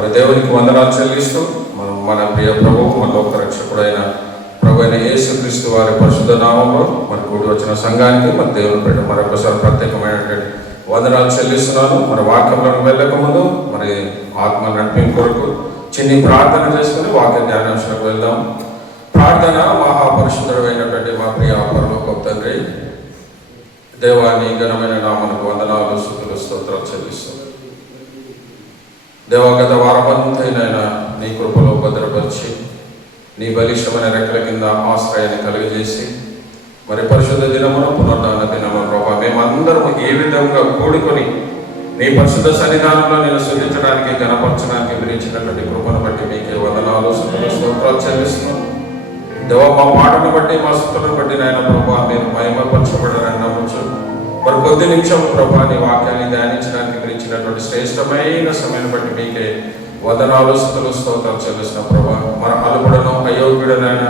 మన దేవునికి వందనాలు చెల్లిస్తూ మన ప్రియ ప్రభువు మన లోక రక్షకుడైన ప్రభు అయిన యేసుక్రీస్తు వారి పరిశుద్ధ నామంలో మరి కూడి వచ్చిన సంఘానికి మన దేవుని పెట్ట మరొకసారి ప్రత్యేకమైనటువంటి వందనాలు చెల్లిస్తున్నాను. మన వాక్యంలోకి వెళ్ళక ముందు మరి ఆత్మ నడిపింపు కొరకు చిన్ని ప్రార్థన చేసుకుని వాక్య ధ్యానాంశాలకు వెళ్దాం. ప్రార్థన. మహాపరిశుద్ధుడైనటువంటి మా ప్రియ పరలోకపు తండ్రి, దేవాన్ని ఘనమైన నామమునకు వందనాలు, స్తుతులు, స్తోత్రాలు చెల్లిస్తాం. దేవా, గత వారమంతైనా నీ కృపలో భద్రపరిచి నీ బలిష్టమైన రెక్కల కింద ఆశ్రయాన్ని కలిగజేసి మరి పరిశుద్ధ దినమున పునరుద్ధాన దినమున ప్రభావ మేమందరం ఏ విధంగా కూడుకొని నీ పరిశుద్ధ సన్నిధానంలో నేను స్తుతించడానికి, గణపరచడానికి విధించినటువంటి కృపను బట్టి మీకే వందనాలు, స్తుతులు, స్తోత్రాలు చెల్లిస్తున్నాం. దేవా, మా పాటను బట్టి మా స్తుతులను బట్టి నాయన ప్రభావ మీరు మహిమపరచబడాలని నమ్మచ్చు. మరి కొద్ది నిమిషం ప్రభా నీ వాక్యాన్ని ధ్యానించడానికి విధించినటువంటి శ్రేష్టమైన సమయాన్ని బట్టి మీకే వందనాలు, స్తుతులు, స్తోత్రాలు చెల్లిస్తున్న ప్రభా. మన అలుపుడను అయోగ్యుడనైనా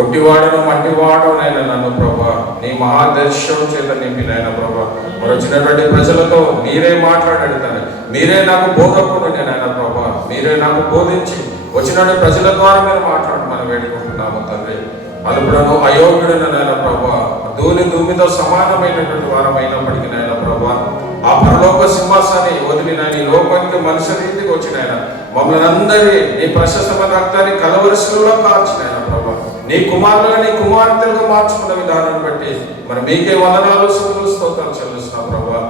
ఒట్టివాడను మట్టివాడనైనా నన్ను ప్రభా నీ మహాదర్శనం చేత నింపినైనా ప్రభా మరి వచ్చినటువంటి ప్రజలతో మీరే మాట్లాడాడు. మీరే నాకు బోధకుడు నేనైనా ప్రభా, మీరే నాకు బోధించి వచ్చినటువంటి ప్రజల ద్వారా మీరు మాట్లాడమని వేడుకుంటున్నాము తండ్రి. అలుపుడను అయోగ్యుడనైనా ప్రభా భూమితో సమానమైనటువంటి వారమైనప్పటికీ నాయన ప్రభా ఆ పరలోక సింహాసాన్ని వదిలిన నీ లోకానికి మనుషుల రీతికి వచ్చినాయన మమ్మల్ని అందరి నీ ప్రశస్తమైన రక్తాన్ని కలవరిశిలో కార్చినాయన ప్రభా నీ కుమారులుగా నీ కుమార్తెలుగా మార్చుకున్న విధానాన్ని బట్టి మరి మీకే వందనాలు, స్తుతులు, స్తోత్రాలు చెల్లిస్తున్నాం ప్రభా.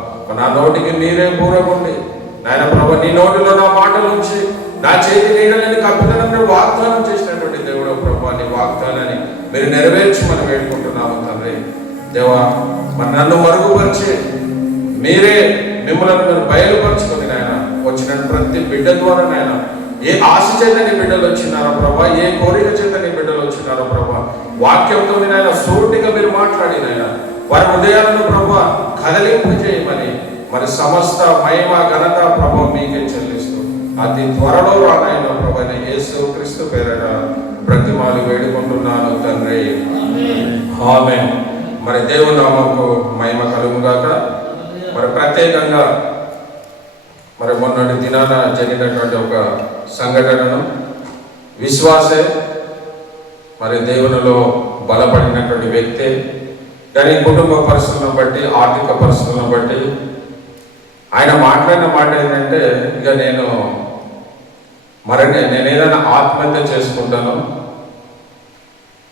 నా నోటికి మీరే పూరగుండి నాయన ప్రభా నీ నోటిలో నా మాటలు ఉంచి నా చేతి నీడలని కప్పిదనని వాగ్దానం చేసినటువంటి దేవుడు ప్రభా నీ వాగ్దానాన్ని మీరు నెరవేర్చమని వేడుకుంటున్నాము తండ్రి. దేవా, మరి నన్ను మరుగుపరిచి మీరే మిమ్మల్ని బయలుపరుచుకొని నాయన వచ్చిన ప్రతి బిడ్డ ద్వారా నాయన ఏ ఆశ చేత నీ బిడ్డలు వచ్చినారో ప్రభా, ఏ కోరిక చేత నీ బిడ్డలు వచ్చినారో ప్రభా వాక్యంతో నాయన సూటిగా మీరు మాట్లాడినాయన వారి హృదయాలను ప్రభా కదలింపు చేయమని మరి సమస్త మహిమ ఘనత ప్రభా మీకే చెల్లిస్తూ అతి త్వరలో రానాయన ప్రభు యేసు క్రీస్తు పేరట బ్రతిమాలి వేడుకుంటున్నాను తండ్రి, ఆమేన్. మరి దేవుని నామముకు మహిమ కలుగుగాక. మరి ప్రత్యేకంగా మరి మొన్నటి దినాన జరిగినటువంటి ఒక సంఘటనను విశ్వాసే మరి దేవునిలో బలపడినటువంటి వ్యక్తే కానీ కుటుంబ పరిస్థితులను బట్టి, ఆర్థిక పరిస్థితులను బట్టి ఆయన మాట్లాడిన మాట ఏంటంటే ఇక నేను ఏదైనా ఆత్మహత్య చేసుకుంటాను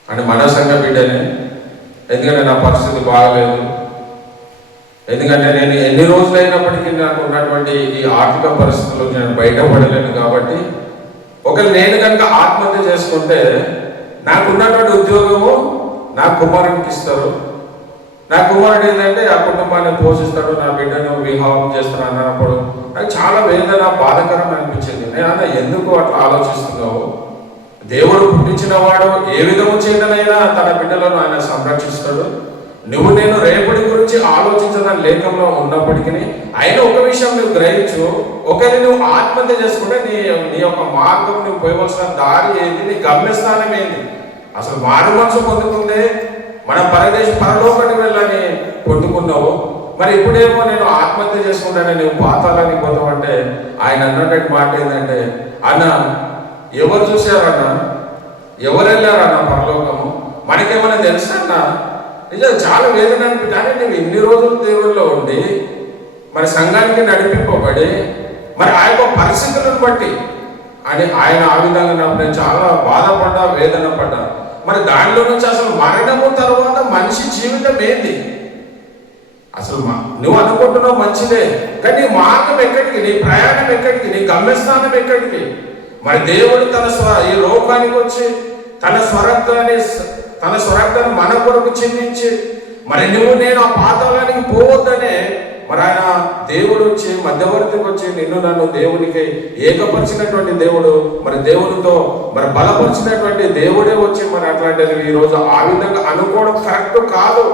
అని మన సంఘ బిడ్డని, ఎందుకంటే నా పరిస్థితి బాగలేదు, ఎందుకంటే నేను ఎన్ని రోజులైనప్పటికీ నాకు ఉన్నటువంటి ఈ ఆర్థిక పరిస్థితుల్లో నేను బయటపడలేను కాబట్టి ఒకవేళ నేను కనుక ఆత్మహత్య చేసుకుంటే నాకున్నటువంటి ఉద్యోగము నా కుమారునికి ఇస్తారు, నా కుమారుడు ఏంటంటే ఆ కుటుంబాన్ని పోషిస్తాడు, నా బిడ్డను వివాహం చేస్తాను అన్నప్పుడు నాకు చాలా వేదన, బాధకరం అనిపించింది. నేను ఎందుకు అట్లా ఆలోచిస్తున్నావు? దేవుడు పుట్టించిన వాడు ఏ విధము చేయడనైనా తన బిడ్డలను ఆయన సంరక్షిస్తాడు. నువ్వు నేను రేపటి గురించి ఆలోచించడం లేఖంలో ఉన్నప్పటికీ అయినా ఒక విషయం నువ్వు గ్రహించు, ఒకవేళ నువ్వు ఆత్మహత్య చేసుకుంటే నీ యొక్క మార్గం నువ్వు పోయవలసిన దారి ఏంటి, నీ గమ్యస్థానం ఏంటి? అసలు మారు మనసు పొందుకుందే మన పరలోకానికి వెళ్ళని పొందుకున్నావు, మరి ఇప్పుడేమో నేను ఆత్మహత్య చేసుకుంటానే నువ్వు పాతాళానికి పోతావంటే ఆయన అన్నటువంటి మాట ఏంటంటే, అన్న ఎవరు చూశారన్న, ఎవరు వెళ్ళారన్న పరలోకము, మనకేమైనా తెలుసా అన్న? నిజంగా చాలా వేదన అనిపించాలి. నువ్వు ఇన్ని రోజులు దేవుళ్ళలో ఉండి మరి సంఘానికి నడిపింపబడి మరి ఆ యొక్క పరిస్థితులను బట్టి ఆయన ఆ విధంగా నేను చాలా బాధపడ్డా, వేదన పడ్డా. మరి దానిలో నుంచి అసలు మరణము తర్వాత మనిషి జీవితం ఏంది? అసలు నువ్వు అనుకుంటున్నావు మంచిదే, కానీ నీ మార్గం ఎక్కడికి, నీ ప్రయాణం ఎక్కడికి, నీ గమ్యస్థానం ఎక్కడికి? మరి దేవుడు ఈ లోకానికి వచ్చి తన స్వరక్తాన్ని మన కొరకు చిందించి మరి నువ్వు నేను ఆ పాతాళానికి పోవద్దనే మరి ఆయన దేవుడు వచ్చి మధ్యవర్తికి వచ్చి నిన్ను నన్ను దేవునికి ఏకపరిచినటువంటి దేవుడు, మరి దేవునితో మరి బలపరిచినటువంటి దేవుడే వచ్చి మరి అట్లాంటిది ఈరోజు ఆ విధంగా అనుకోవడం కరెక్ట్ కాదు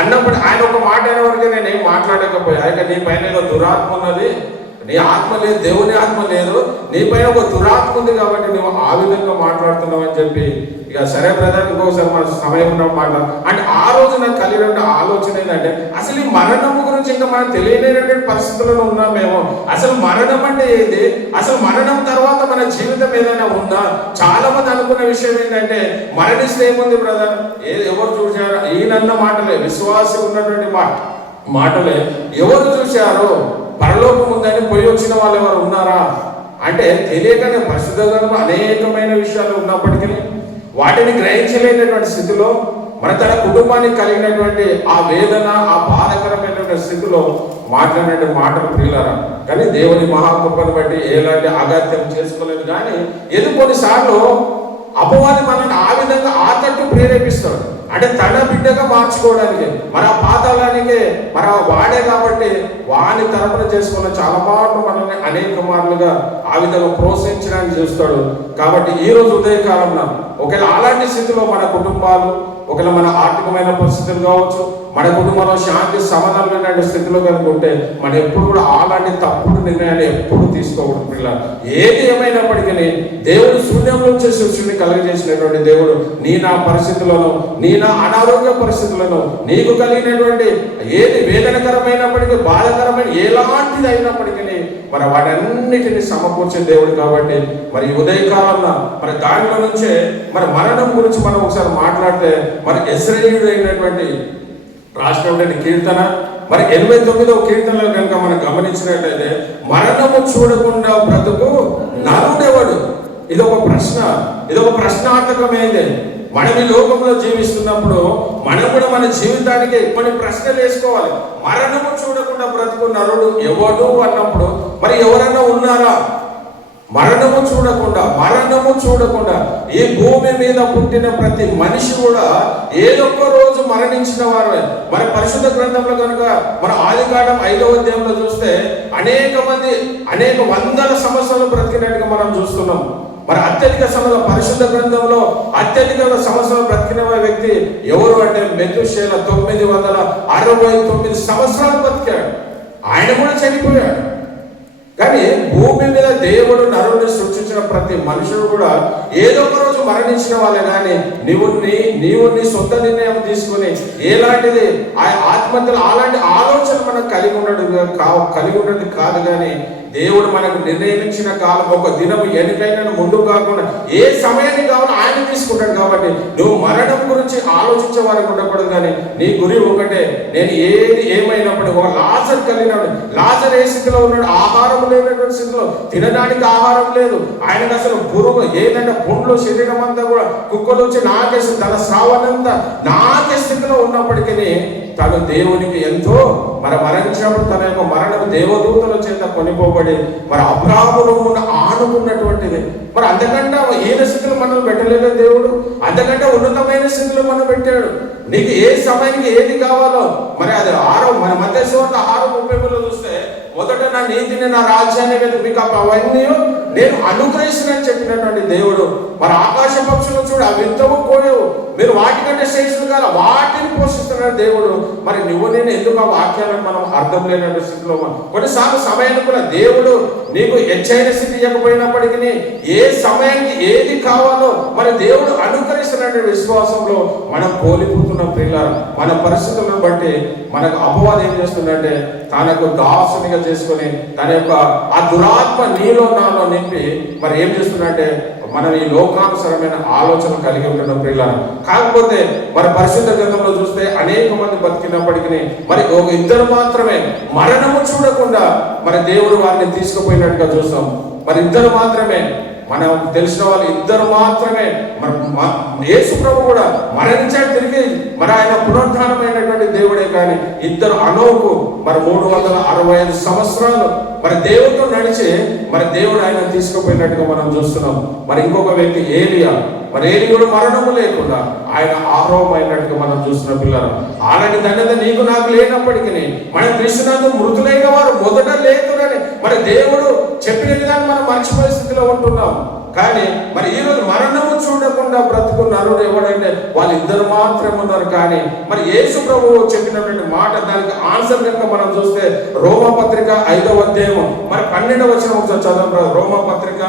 అన్నప్పుడు ఆయన ఒక మాట అయిన వరకే నేనేం మాట్లాడకపోయా. ఇక నీ పైన ఏదో దురాత్మ ఉన్నది, నీ ఆత్మ లేదు, దేవుని ఆత్మ లేదు, నీ పైన ఒక దురాత్మ ఉంది కాబట్టి నువ్వు ఆ విధంగా మాట్లాడుతున్నావు అని చెప్పి ఇక సరే బ్రదర్ ఇంకోసారి మన సమయం ఉన్న మాట అంటే ఆ రోజు నాకు కలిగిన ఆలోచన ఏంటంటే అసలు ఈ మరణం గురించి ఇంకా మనం తెలియలేనటువంటి పరిస్థితుల్లో ఉన్నామేమో. అసలు మరణం అంటే ఏది, అసలు మరణం తర్వాత ఏదైనా ఉందా? చాలా మంది అనుకున్న విషయం ఏంటంటే మరణిస్తే ఏముంది బ్రదర్, ఎవరు చూశారు? ఈయనన్న మాటలే, విశ్వాసం ఉన్నటువంటి మాటలే ఎవరు చూశారు? పరలోకం ఉందని పోయి వచ్చిన వాళ్ళు ఎవరు ఉన్నారా అంటే తెలియకనే పరిశుద్ధ గ్రంథంలో అనేకమైన విషయాలు ఉన్నప్పటికీ వాటిని గ్రహించలేనటువంటి స్థితిలో మన తన కుటుంబానికి కలిగినటువంటి ఆ వేదన, ఆ బాధకరమైనటువంటి స్థితిలో మాట్లాడినటువంటి మాటలు ప్రియులారా. కానీ దేవుని మహాకృపను బట్టి ఎలాంటి అగాత్యం చేసుకోలేదు. కానీ ఏదో కొన్నిసార్లు అపవాది మనల్ని ఆ విధంగా ఆ తట్టు ప్రేరేపిస్తాడు. అంటే తన బిడ్డగా మార్చుకోవడానికి మన పాతాళానికి మన వాడే కాబట్టి వాని తరపున చేసుకున్న చాలా మార్లు మనల్ని అనేక మార్లుగా ఆ విధంగా ప్రోత్సహించడానికి చూస్తాడు. కాబట్టి ఈ రోజు ఉదయకాలంలో ఒకవేళ అలాంటి స్థితిలో మన కుటుంబాలు, ఒకవేళ మన ఆర్థికమైన పరిస్థితులు కావచ్చు, మన కుటుంబంలో శాంతి సమాధానమైన స్థితిలో కనుక ఉంటే మనం ఎప్పుడు కూడా అలాంటి తప్పుడు నిర్ణయాలు ఎప్పుడు తీసుకోకూడదు పిల్లలు. ఏది ఏమైనప్పటికీ దేవుడు శూన్యం నుంచి సృష్టిని కలుగజేసినటువంటి దేవుడు నీ నా పరిస్థితులను, నీ నా అనారోగ్య పరిస్థితులను, నీకు కలిగినటువంటి ఏది వేదనకరమైనప్పటికీ, బాధకరమైన ఎలాంటిది అయినప్పటికీ మరి వాటన్నిటిని సమకూర్చే దేవుడు. కాబట్టి మరి ఉదయకాలంలో మరి దాంట్లో నుంచే మరి మరణం గురించి మనం ఒకసారి మాట్లాడితే మరి ఇశ్రాయేలీయుడు అయినటువంటి రాసినటువంటి కీర్తన మరి 89వ కీర్తనలో కనుక మనం గమనించినట్లయితే మరణము చూడకుండా బ్రతుకు నరుడెవడు? ఇదొక ప్రశ్న, ఇదొక ప్రశ్నార్థకమైంది. మనం ఈ లోకంలో జీవిస్తున్నప్పుడు మనం కూడా మన జీవితానికి కొన్ని ప్రశ్నలు వేసుకోవాలి. మరణము చూడకుండా బ్రతుకు నరుడు ఎవడు అన్నప్పుడు మరి ఎవరైనా ఉన్నారా? మరణము చూడకుండా ఈ భూమి మీద పుట్టిన ప్రతి మనిషి కూడా ఏదొక్క రోజు మరణించిన వారు. మన పరిశుద్ధ గ్రంథంలో కనుక మన ఆదికాండం 5వ అధ్యాయంలో చూస్తే అనేక వందల సంవత్సరాలు బ్రతికినట్టుగా మనం చూస్తున్నాం. మరి అత్యధిక సంవత్సరం పరిశుద్ధ గ్రంథంలో అత్యధిక సంవత్సరాలు బ్రతికిన వ్యక్తి ఎవరు అంటే మెతుషేల 969 సంవత్సరాలు బ్రతికాడు. ఆయన కూడా చనిపోయాడు. కానీ భూమి మీద దేవుడు నరుడిని సృష్టించిన ప్రతి మనుషుడు కూడా ఏదో ఒక రోజు మరణించిన వాళ్ళే. కానీ నీవు నీ సొంత నిర్ణయం తీసుకుని ఎలాంటిది ఆ ఆత్మహత్యలు అలాంటి ఆలోచన మనకు కలిగి ఉండదు కాదు. కానీ దేవుడు మనకు నిర్ణయించిన కాలం ఒక దినం ఎన్నికైనా ముందు కాకుండా ఏ సమయాన్ని కావాలో ఆయన తీసుకుంటాడు. కాబట్టి నువ్వు మరణం గురించి ఆలోచించే వారికి ఉండకూడదు. కానీ నీ గురి ఒకటే, నేను ఏమైనప్పుడు ఒక లాజర్ కలిగినాడు. లాజర్ ఏ స్థితిలో ఉన్నాడు? ఆహారం లేనటువంటి స్థితిలో, తినడానికి ఆహారం లేదు. ఆయనకు అసలు పురుగు ఏదంటే పుండ్లు, శరీరం అంతా కూడా కుక్కలు వచ్చి నాకేసి తన శ్రావణంతా నాకే స్థితిలో ఉన్నప్పటికీ తను దేవునికి ఎంతో మరి మరణించినప్పుడు తన యొక్క మరణం దేవదూతల చేత కొనిపోబడి మరి అబ్రాహామును ఆనుకున్నటువంటిది. మరి అంతకంటే ఏ స్థితిలో మనం పెట్టలేదు దేవుడు, అంతకంటే ఉన్నతమైన స్థితిలో మనం పెట్టాడు. నీకు ఏ సమయానికి ఏది కావాలో మరి అది మన మధ్యశ్వర్త 6:30 చూస్తే మొదట నా నీతిని, నా రాజ్యాన్ని కదా మీకు అవన్నీ నేను అనుగ్రహిస్తున్నానని చెప్పినటువంటి దేవుడు. మరి ఆకాశ పక్షులు చూడు, అవి ఎంతవో కోయవు, మీరు వాటికంటే శ్రేష్ఠులు కాదు, వాటిని పోషిస్తున్న దేవుడు. మరి నువ్వు నేను ఎందుకు ఆ వాక్యాలను మనం అర్థం లేనటువంటి స్థితిలో కొన్నిసార్లు సమయాన్ని కూడా దేవుడు నీకు హెచ్చైన స్థితి ఇవ్వకపోయినప్పటికీ ఏ సమయానికి ఏది కావాలో మరి దేవుడు అనుగ్రహిస్తున్న విశ్వాసంలో మనం కోల్పోతున్న పిల్లలు. మన పరిస్థితులను బట్టి మనకు అపవాదం ఏం చేస్తుందంటే తనకు దాసునిగా చేసుకుని తన యొక్క ఆ దురాత్మ నీలో నాలో నింపి మరి ఏం చేస్తుందంటే మనం ఈ లోకానుసరమైన ఆలోచన కలిగి ఉండడం పిల్లలు. కాకపోతే మరి పరిశుద్ధ గ్రంథంలో చూస్తే అనేక మంది బతికినప్పటికీ మరి ఒక ఇద్దరు మాత్రమే మరణము చూడకుండా మరి దేవుడు వారిని తీసుకుపోయినట్టుగా చూస్తాం. మరి ఇద్దరు మాత్రమే, మనం తెలిసిన వాళ్ళు ఇద్దరు మాత్రమే. మరి యేసు ప్రభు కూడా మరణించాడు తిరిగి, మరి ఆయన పునరుద్ధానమైనటువంటి దేవుడే. కానీ ఇద్దరు అనోకు మరి 365 సంవత్సరాలు మరి దేవుడితో నడిచి మరి దేవుడు ఆయన తీసుకుపోయినట్టుగా మనం చూస్తున్నాం. మరి ఇంకొక వ్యక్తి ఏలియా, మరి ఏలియాడు మరణము లేకుండా ఆయన ఆరోహమైనట్టుగా మనం చూస్తున్న పిల్లలు. అలాంటి ధన్యత నీకు నాకు లేనప్పటికీ మనం క్రీస్తునందు మృతులైన వారు మొదట లేకునని మరి దేవుడు చెప్పిన విధాన్ని మనం మర్చిపోయే స్థితిలో ఉంటున్నాం. కానీ మరి ఈరోజు మరణము చూడకుండా బ్రతుకున్నారు ఎవడంటే వాళ్ళిద్దరు మాత్రమే ఉన్నారు. కానీ మరి యేసు ప్రభువు చెప్పినటువంటి మాట దానికి ఆన్సర్ కనుక మనం చూస్తే రోమపత్రిక 5వ అధ్యాయం మరి 12వ వచనం చదవండి. రోమపత్రిక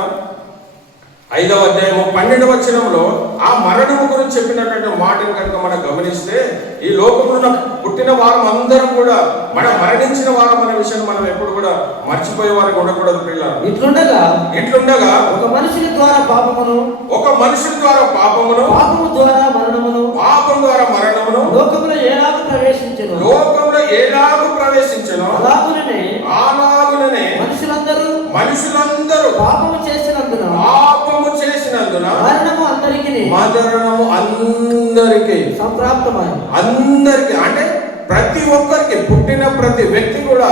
5వ అధ్యాయం 12వ వచనంలో ఆ మరణము గురించి చెప్పినటువంటి మాటను కనుక మనం గమనిస్తే ఈ లోకంలో పుట్టిన వారం అందరం కూడా మనం మరణించిన వారం అనే విషయాన్ని మనం ఎప్పుడు కూడా మర్చిపోయే వారికి ఉండకూడదు పిల్లలు. ఇట్లుండగా ఒక మనుషుని ద్వారా పాపమును, ఒక మనుషుని ద్వారా పాపమును, పాపము ద్వారా మరణమును, పాపం ద్వారా మరణమును లోకములో ఏలాగు ప్రవేశించెను, లోకంలో ఎలాగు ప్రవేశించెను అలాగుననే మనుషులందరూ పాపము చేసినందున మరణము అందరికీ సంప్రాప్తమైంది. అందరికి అంటే ప్రతి ఒక్కరికి, పుట్టిన ప్రతి వ్యక్తి కూడా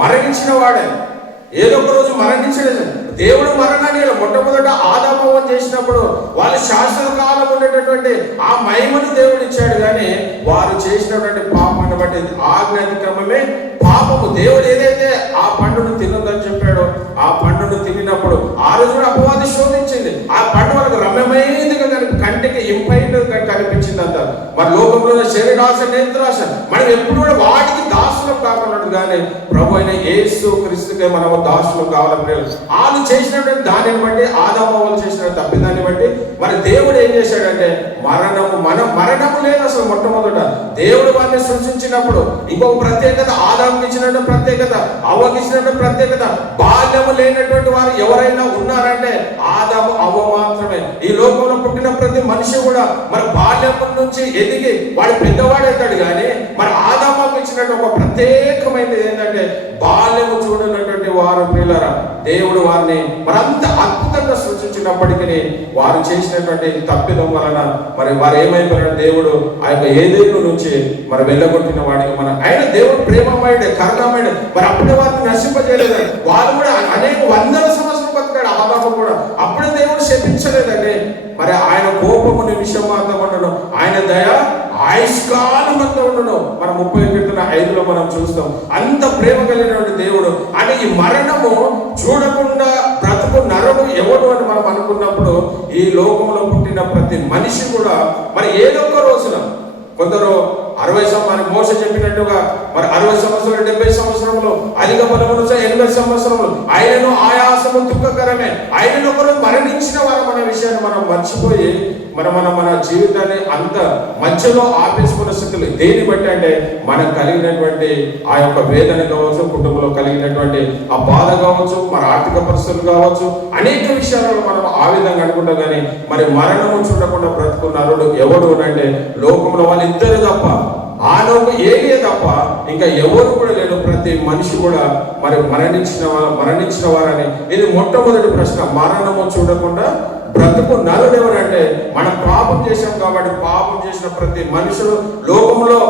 మరణించిన వాడే, ఏదో ఒక రోజు మరణించలేదు. దేవుడు మరణాన్ని మొట్టమొదట ఆదామవ్వను చేసినప్పుడు వాళ్ళు శాశ్వత కాలం ఉండేటటువంటి ఆ మహిమను దేవుడు ఇచ్చాడు. కానీ వారు చేసినటువంటి పాపాన్ని బట్టి ఆజ్ఞాతిక్రమమే పాపము. దేవుడు ఏదైతే ఆ పండును తినొద్దని చెప్పాడో ఆ పండును తిన్నప్పుడు ఆ రోజు అపవాది శోధించింది. ఆ పండు వాళ్ళకి రమ్యమైనదిగా కంటికి ఇంపైనదిగా కనిపించింది అంత. మన లోకంలో శరీరాశ, నేత్రాశ, మనం ఎప్పుడు కూడా వాటికి దాసులం కాకున్నాడు. కానీ ప్రభు అయిన యేసు క్రీస్తుకే మనము దాసులు కావాలని వాళ్ళు చేసినటువంటి దానిని బట్టి, ఆదామవ్వలు చేసిన తప్పిదాన్ని బట్టి మరి దేవుడు ఏం చేశాడంటే మరణము లేదు అసలు. మొట్టమొదట దేవుడు వారిని సృష్టించినప్పుడు ఇంకొక ప్రత్యేకత, ఆదాముకి ఇచ్చినటువంటి ప్రత్యేకత, అవ్వకి ఇచ్చినటువంటి ప్రత్యేకత. బాల్యము లేనటువంటి వారు ఎవరైనా ఉన్నారంటే ఆదాము, అవ్వ మాత్రమే. ఈ లోకంలో పుట్టిన ప్రతి మనిషి కూడా మరి బాల్యం నుంచి ఎదిగి వాడు పెద్దవాడవుతాడు. కానీ మరి ఆదాముకి ఇచ్చినటువంటి ఒక ప్రత్యేకమైనది ఏంటంటే బాల్యము చూడనటువంటి వారు పిల్లరా, దేవుడు వారిని మరంత అద్భుతంగా సృష్టించినప్పటికీ వారు చేసినటువంటి తప్పిదం వలన మరి వారు ఏమైపోయారు, దేవుడు ఆ యొక్క ఏదేను నుంచి మరి వెళ్ళగొట్టిన వాడికి ఆయన దేవుడు ప్రేమమయుడే, కరుణమయుడే. మరి అప్పుడే వారిని నశింపజేయలేదు. వారు కూడా అనేక వందల సంవత్సరాలు బతికాడు ఆదాము కూడా. అప్పుడే దేవుడు శపించలేదండి. మరి ఆయన కోపము నిమిషం మాత్రం ఉండను, ఆయన దయ ఆయుష్కాలం అంతా ఉండను. మనం 30:5 మనం చూస్తాం. అంత ప్రేమ కలిగినటువంటి దేవుడు. అని ఈ మరణము చూడకుండా బ్రతుకు నరుడు ఎవడు అని మనం అనుకున్నప్పుడు ఈ లోకంలో పుట్టిన ప్రతి మనిషి కూడా మరి ఏదో ఒక రోజున, కొందరు 60 సంవత్సరాలు మోస చెప్పినట్టుగా మరి 60 సంవత్సరాలు, 70 సంవత్సరంలో, అధిక బలమును 80 సంవత్సరంలో, ఆయనను ఆయాసము దుఃఖకరమే, ఆయనను ఒకరు మరణించిన వారు మన విషయాన్ని మనం మర్చిపోయి మన జీవితాన్ని అంత మధ్యలో ఆపేసుకున్న స్థితులు. దేని బట్టి అంటే మనకు కలిగినటువంటి ఆ యొక్క వేదన కావచ్చు, కుటుంబంలో కలిగినటువంటి ఆ బాధ కావచ్చు, మన ఆర్థిక పరిస్థితులు కావచ్చు, అనేక విషయాలలో మనం ఆ విధంగా అనుకుంటాం. కానీ మరి మరణము చూడకుండా బ్రతుకున్నాడు ఎవడు అంటే లోకంలో వాళ్ళిద్దరు తప్ప, ఆనోకు ఏలియే తప్ప ఇంకా ఎవరు కూడా లేరు. ప్రతి మనిషి కూడా మరి మరణించిన వారని. ఇది మొట్టమొదటి ప్రశ్న. మరణము చూడకుండా బ్రతుకు నరుడు ఎవరంటే మనం పాపం చేశాం కాబట్టి పాపం చేసిన ప్రతి మనుషులు, లోకంలో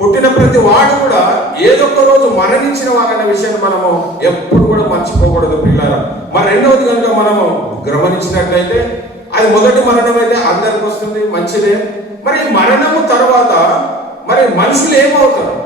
పుట్టిన ప్రతి వాడు కూడా ఏదో ఒక రోజు మరణించిన వారనే విషయాన్ని మనము ఎప్పుడు కూడా మర్చిపోకూడదు పిల్లరా. మరి రెండవది కనుక మనము గమనించినట్లయితే అది మొదటి మరణం అయితే అందరికి వస్తుంది, మంచిదే. మరి మరణము తర్వాత మరి మనుషులు ఏమవుతారు?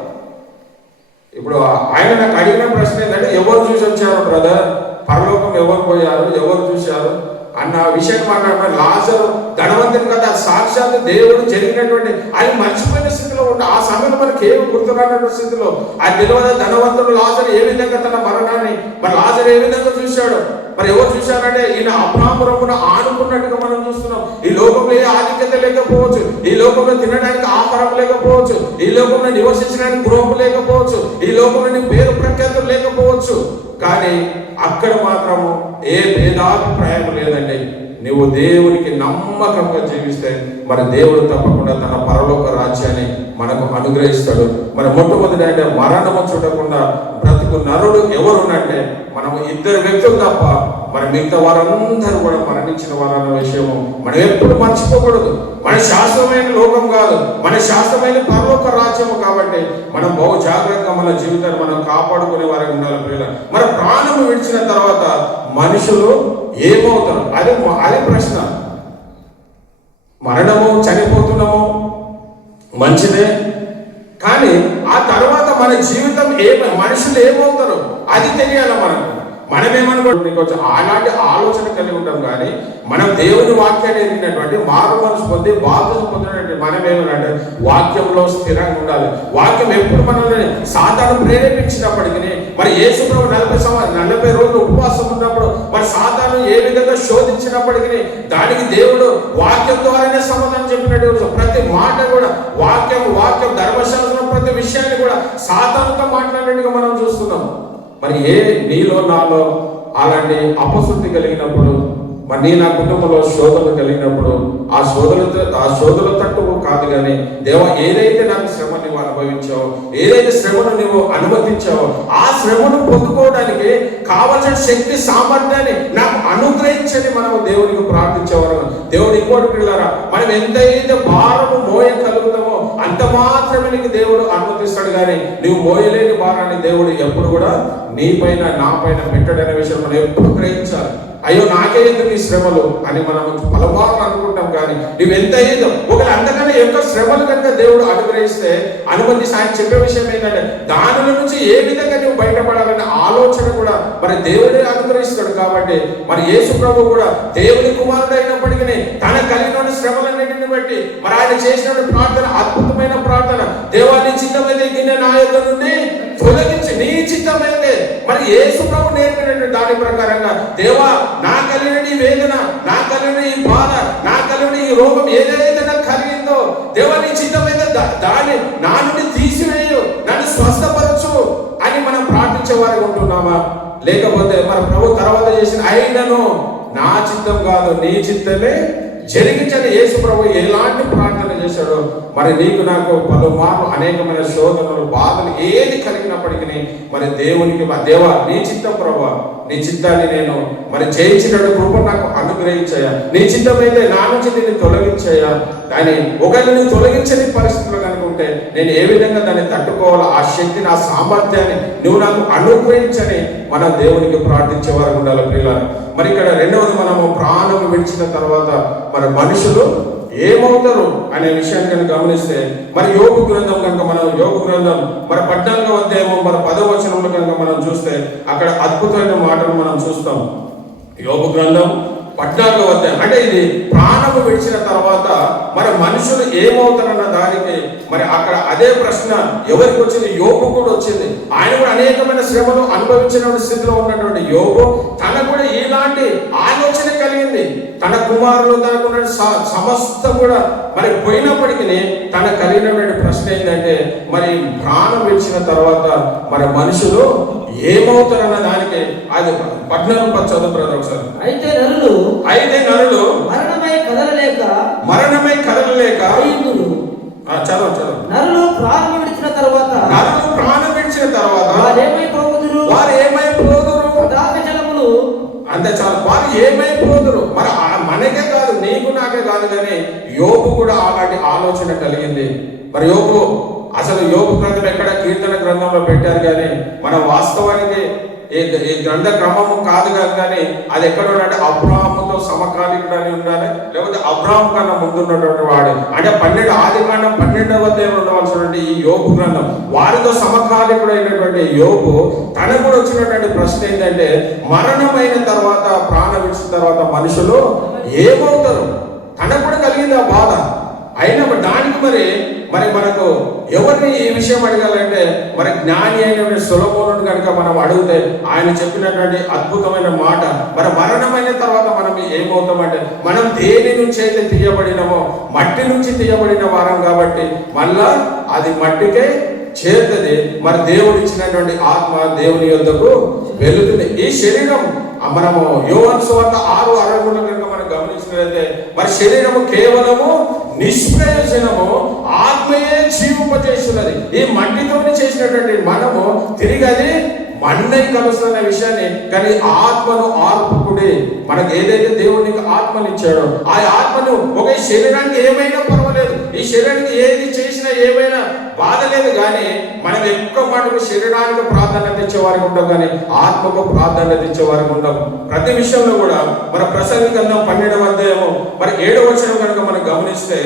ఇప్పుడు ఆయన నాకు అడిగిన ప్రశ్న ఏంటంటే ఎవరు చూసి వచ్చారు బ్రదర్, పరలోకం ఎవరు పోయారు, ఎవరు చూశారు అన్న విషయాన్ని మాట్లాడారు. లాజరు ధనవంతుని కదా, సాక్షాత్ దేవుడు జరిగినటువంటి ఆయన మర్చిపోయిన స్థితిలో ఉంటే ఆ సమయంలో మనకి ఏమి గుర్తురానటువంటి స్థితిలో ఆ తెలియదు ధనవంతుడు లాజరు ఏ విధంగా తన మరణాన్ని మరి లాజరు ఏ విధంగా చూశాడు. మరి ఎవరు చూశారంటే ఈయన అబ్రాహామును ఆనుకున్నట్టుగా మనం చూస్తున్నాం. ఈ లోకంలో ఏ ఆధిక్యత లేకపోవచ్చు, ఈ లోకంలో తినడానికి ఆహారం లేకపోవచ్చు, ఈ లోకంలో నివసించడానికి గృహం లేకపోవచ్చు, ఈ లోకంలో పేరు ప్రఖ్యాతులు లేకపోవచ్చు. కానీ అక్కడ మాత్రము ఏ భేదాభిప్రాయం లేదండి. నువ్వు దేవునికి నమ్మకంగా జీవిస్తే మరి దేవుడు తప్పకుండా తన పరలోక రాజ్యాన్ని మనకు అనుగ్రహిస్తాడు. మరి మొట్టమొదటి అంటే మరణము చూడకుండా బ్రతుకు నరుడు ఎవరునంటే మనము ఇద్దరు వ్యక్తులు తప్ప మరి మిగతా వారందరూ కూడా మరణించిన వారన్న విషయము మనం ఎప్పుడు మర్చిపోకూడదు. మన శాశ్వతమైన లోకం కాదు, మన శాశ్వతమైన పరలోక రాజ్యము. కాబట్టి మనం బహు జాగ్రత్తగా మన జీవితాన్ని మనం కాపాడుకునే వారికి ఉండాలి పిల్లలు. మన ప్రాణము విడిచిన తర్వాత మనుషులు ఏమవుతారు? అది ప్రశ్న. మరణము, చనిపోతున్నాము మంచిదే, కానీ ఆ తర్వాత మన జీవితం మనుషులు ఏమవుతారు అది తెలియాలి మనకు. మనమేమనుకోవచ్చు అలాంటి ఆలోచన కలిగి ఉంటాం. కానీ మనం దేవుని వాక్యాన్ని ఎరిగినటువంటి మారు మనసు పొంది బాప్తిసం పొందినటువంటి మనమేమనంటే వాక్యంలో స్థిరంగా ఉండాలి. వాక్యం ఎప్పుడు మనల్ని సాతాను ప్రేరేపించినప్పటికీ మరి యేసు ప్రభు 40 రోజులు ఉపవాసం ఉన్నప్పుడు మరి సాతాను ఏ విధంగా శోధించినప్పటికీ దానికి దేవుడు వాక్యం ద్వారానే సమాధానం చెప్పినట్టు ప్రతి మాట కూడా వాక్యం ధర్మశాస్త్రం ప్రతి విషయాన్ని కూడా సాతానుతో మాట్లాడినట్టుగా మనం చూస్తున్నాం. మరి నీలో నాలో అలాంటి అపశుద్ధి కలిగినప్పుడు మరి నా కుటుంబంలో శోధనలు కలిగినప్పుడు ఆ శోధనల తట్టు కాదు కానీ దేవా, ఏదైతే నాకు శ్రమ నువ్వు అనుభవించావో, ఏదైతే శ్రమను నువ్వు అనుమతించావో, ఆ శ్రమను పొందుకోవడానికి కావలసిన శక్తి సామర్థ్యాన్ని నాకు అనుగ్రహించని మనం దేవునికి ప్రార్థించేవారు. దేవుడు ఇంకోటి పిల్లరా, మనం ఎంతైతే భారము మోయగలుగుతామో అంత మాత్రమే నీకు దేవుడు అనుమతిస్తాడు. కానీ నువ్వు మోయలేని భారాన్ని దేవుడు ఎప్పుడు కూడా నీ పైన నా పైన పెట్టడనే విషయం మనం ఎప్పుడు గ్రహించాలి. అయ్యో నాకే ఎందుకు ఈ శ్రమలు అని మనం పలమార్లు అనుకుంటాం. కానీ నువ్వు ఎంత అయ్యేదో ఒకవేళ అంతకన్నా ఎక్కువ శ్రమలు కనుక దేవుడు అనుగ్రహిస్తే అనుమతి ఆయన చెప్పే విషయం ఏంటంటే దానిలో నుంచి ఏ విధంగా నువ్వు బయటపడాలనే ఆలోచన కూడా మరి దేవుడే అనుగ్రహిస్తాడు. కాబట్టి మరి యేసు ప్రభు కూడా దేవుని కుమారుడు అయినప్పటికీ తన కలిగిన శ్రమలన్నింటిని బట్టి మరి ఆయన చేసిన ప్రార్థన అద్భుతమైన ప్రార్థన, దేవా నీ చిత్తమైతే గిన్నె నా యొద్ద నుండి తొలగించి నీ చిత్తమైతే. మరి యేసు ప్రభు నేర్పిన దాని ప్రకారంగా దేవా నా కలిగిన ఈ వేదన, నా కలిగిన ఈ బాధ, నా కలిగిన ఈ రోగం ఏదైతే నాకు కలిగిందో దేవా నీ చిత్తమైతే దాన్ని నా నుండి తీసివేయు, నన్ను స్వస్థపరచు అని మనం ప్రార్థించే వారికి ఉంటున్నామా? లేకపోతే మన ప్రభు తర్వాత చేసిన అయినను నా చిత్తం కాదు నీ చిత్తమే జరిగించని యేసు ప్రభు ఎలాంటి ప్రార్థన చేశాడో మరి నీకు నాకు పలుమార్లు అనేకమైన శోధనలు బాధలు ఏది కలిగినప్పటికీ మరి దేవునికి దేవా నీ చిత్తం ప్రభు, నీ చిత్తాన్ని నేను మరి జయించినట్టు కృప నాకు అనుగ్రహించాయా, నీ చిత్తమైతే నా నుంచి నేను తొలగించాయా. కానీ ఒకవేళ నేను తొలగించని పరిస్థితులు కనుకుంటే నేను ఏ విధంగా దాన్ని తట్టుకోవాలో ఆ శక్తిని, ఆ సామర్థ్యాన్ని నువ్వు నాకు అనుగ్రహించని మన దేవునికి ప్రార్థించే వారు ఉండాలి ప్రియులారా. మరి ఇక్కడ రెండవది, మనము ప్రాణం విడిచిన తర్వాత మరి మనుషులు ఏమవుతారు అనే విషయాన్ని కనుక గమనిస్తే మరి యోగు గ్రంథం కనుక మనం యోగు గ్రంథం మరి 14వ అధ్యాయము మరి 10వ వచనంలో కనుక మనం చూస్తే అక్కడ అద్భుతమైన మాటను మనం చూస్తాం. యోగు గ్రంథం 14వ అధ్యాయం అంటే ఇది ప్రాణము విడిచిన తర్వాత మరి మనుషులు ఏమవుతారన్న దానికి మరి అక్కడ అదే ప్రశ్న ఎవరికి వచ్చింది? యోగు కూడా వచ్చింది. ఆయన కూడా అనేకమైన శ్రమలు అనుభవించిన స్థితిలో ఉన్నటువంటి యోగు తనకు కూడా ఇలాంటి ఆలోచన కలిగింది. తన కుమారులు తనకున్న సమస్తం కూడా మరి పోయినప్పటికీ తన కలిగినటువంటి ప్రశ్న ఏంటంటే మరి ప్రాణం విడిచిన తర్వాత మరి మనుషులు ఏమవుతారన్న దానికి అది 14 చదువు ఒకసారి. అయితే నరులు మరణమై కదలలేక చదువు. నరులు ప్రాణం విడిచిన తర్వాత వారు ఏమైపోదురు అంతే చాలు. వారు ఏమైపోదురు మరి మనకే కాదు, నీకు నాకే కాదు, కానీ యోబు కూడా అలాంటి ఆలోచన కలిగింది. మరి యోబు అసలు యోబు గ్రంథం ఎక్కడ కీర్తన గ్రంథంలో పెట్టారు, కానీ మన వాస్తవానికి ఈ గ్రంథ క్రమము కాదు కానీ అది ఎక్కడ ఉండాలంటే అబ్రాహాముతో సమకాలీకుడని ఉండాలి, లేకపోతే అబ్రాహాం కన్నా ముందున్నటువంటి వాడు అంటే 12 ఆదికాండం 12వ అధ్యాయంలో ఉండవలసినటువంటి ఈ యోబు గ్రంథం వారితో సమకాలీకుడైనటువంటి యోబు తనకు కూడా వచ్చినటువంటి ప్రశ్న ఏంటంటే మరణమైన తర్వాత, ప్రాణం విడిచిన తర్వాత మనుషులు ఏమవుతారు? తనకు కూడా కలిగింది ఆ బాధ. అయినా దానికి మరి మనకు ఎవరిని ఈ విషయం అడగాలంటే మరి జ్ఞాని అయిన సొలొమోనుని కనుక మనం అడిగితే ఆయన చెప్పినటువంటి అద్భుతమైన మాట, మరి మరణమైన తర్వాత మనం ఏమవుతామంటే మనం దేని నుంచి అయితే తీయబడినమో మట్టి నుంచి తీయబడిన వారం కాబట్టి మళ్ళా అది మట్టికే చేరుతుంది. మరి దేవుడు ఇచ్చినటువంటి ఆత్మ దేవుని యొద్దకు వెళుతుంది. ఈ శరీరం మనము యోహాను సువార్త 6:63 కనుక మనం గమనించినట్లయితే మరి శరీరము కేవలము నిష్ప్రయోజనము, ఆత్మయే జీవింపజేస్తున్నది. ఈ మట్టితో చేసినటువంటి మనము తిరిగి అది మన్నై కలుస్తున్న విషయాన్ని, కానీ ఆత్మను ఆర్పుకుడి మనకు ఏదైతే దేవునికి ఆత్మనిచ్చాడో ఆ ఆత్మను ఒక శరీరానికి ఏమైనా పర్వాలేదు, ఈ శరీరానికి ఏది చేసినా ఏమైనా బాధ లేదు, కానీ మనం ఎక్కువ మటుకు శరీరానికి ప్రాధాన్యత ఇచ్చేవారికి ఉంటాం, కానీ ఆత్మకు ప్రాధాన్యత ఇచ్చేవారికి ఉంటాం. ప్రతి విషయంలో కూడా మన ప్రసంగి గ్రంథం 12వ అధ్యాయము మరి 7వ వచనం కనుక మనం గమనిస్తే